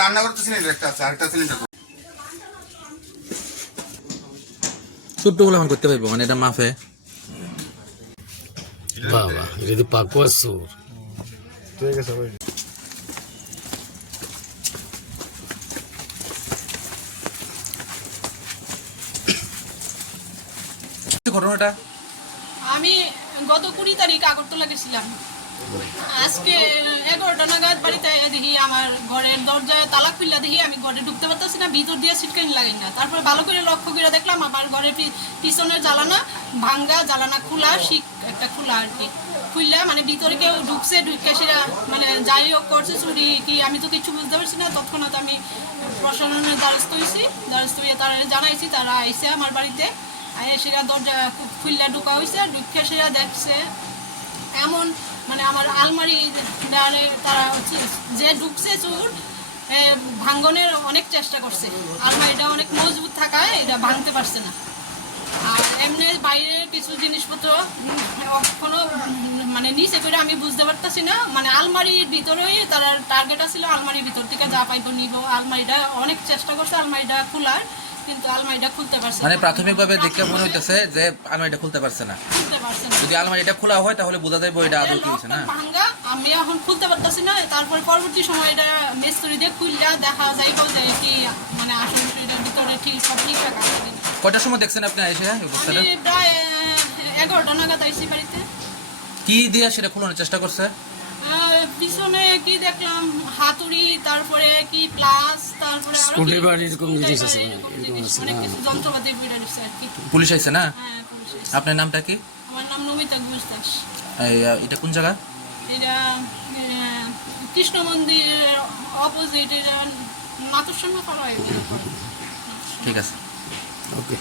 রান্না করতেছি একটা আছে আরেকটা সিলিন্ডার ছোট্ট গুলো এখন করতে পারবো মানে এটা মাফে বাবা এটা তো পাকুয়া সুর ঠিক আছে ভাই ঘটনাটা আমি গত 20 তারিখ আগরতলা গেছিলাম। আজকে 11টা নাগাদ বাড়িতে দেখি আমার ঘরের দরজায় তালা খুললা দেখি আমি ঘরে ঢুকতে পারতেছি না, ভিতর দিয়ে সিটকানি লাগাই না। তারপরে ভালো করে লক্ষ্য করে দেখলাম আমার ঘরের পিছনের জ্বালানা ভাঙ্গা, জ্বালানা খোলা, শিক একটা খোলা আর কি খুললা, মানে ভিতরে কেউ ঢুকছে, ঢুকে সেটা মানে যাই হোক করছে চুরি কি আমি তো কিছু বুঝতে পারছি না। তৎক্ষণাৎ আমি প্রশাসনের দ্বারস্থ হয়েছি, দ্বারস্থ হয়ে তারা জানাইছি, তারা আইসে আমার বাড়িতে সেটা দরজা খুললা ঢুকা হয়েছে, ঢুকে সেটা দেখছে এমন মানে আমার আলমারি তারা যে ঢুকছে চোর ভাঙ্গনের অনেক চেষ্টা করছে, আলমারিটা অনেক মজবুত থাকায় এটা ভাঙতে পারছে না। আর এমনি বাইরের কিছু জিনিসপত্র কোনো মানে নিচে করে আমি বুঝতে পারতেছি না, মানে আলমারির ভিতরেই তারা টার্গেট ছিল, আলমারির ভিতর থেকে যা পাইব নিব। আলমারিটা অনেক চেষ্টা করছে আলমারিটা খোলার, কিন্তু আলমারিটা খুলতে পারছে না। মানে প্রাথমিকভাবে দেখে মনে হইতেছে যে আলমারিটা খুলতে পারছে না। যদি আলমারিটা খোলা হয় তাহলে বোঝা যাবে এটা আদৌ কি হইছে না। ভাঙা আমি এখন খুলতে পারতাছি না। তারপর পরবর্তী সময় এটা মিস্ত্রি দিয়ে খুললা দেখা যাইব যে কি মানে আসলে এটার ভিতরে ঠিক সব ঠিকঠাক আছে কিনা। কয়টার সময় দেখছেন আপনি এসে অবস্থাটা? আমি প্রায় 11টা নাগাদ আইছি বাড়িতে। কি দিয়ে সেটা খোলানোর চেষ্টা করছে? পিছনে কি দেখলাম হাতুড়ি, তারপরে কি প্লাস, তারপরে অনেক কিছু যন্ত্রপাতি পড়ে রয়েছে আর কি। পুলিশ আইছে না? হ্যাঁ পুলিশ আইছে। আপনার নামটা কি? আমার নাম নমিতা ঘোষ দাস। এটা কোন জায়গা? এটা কৃষ্ণ মন্দিরের অপোজিট, এটা মাতুর সঙ্গে করা হয়। ঠিক আছে, ওকে।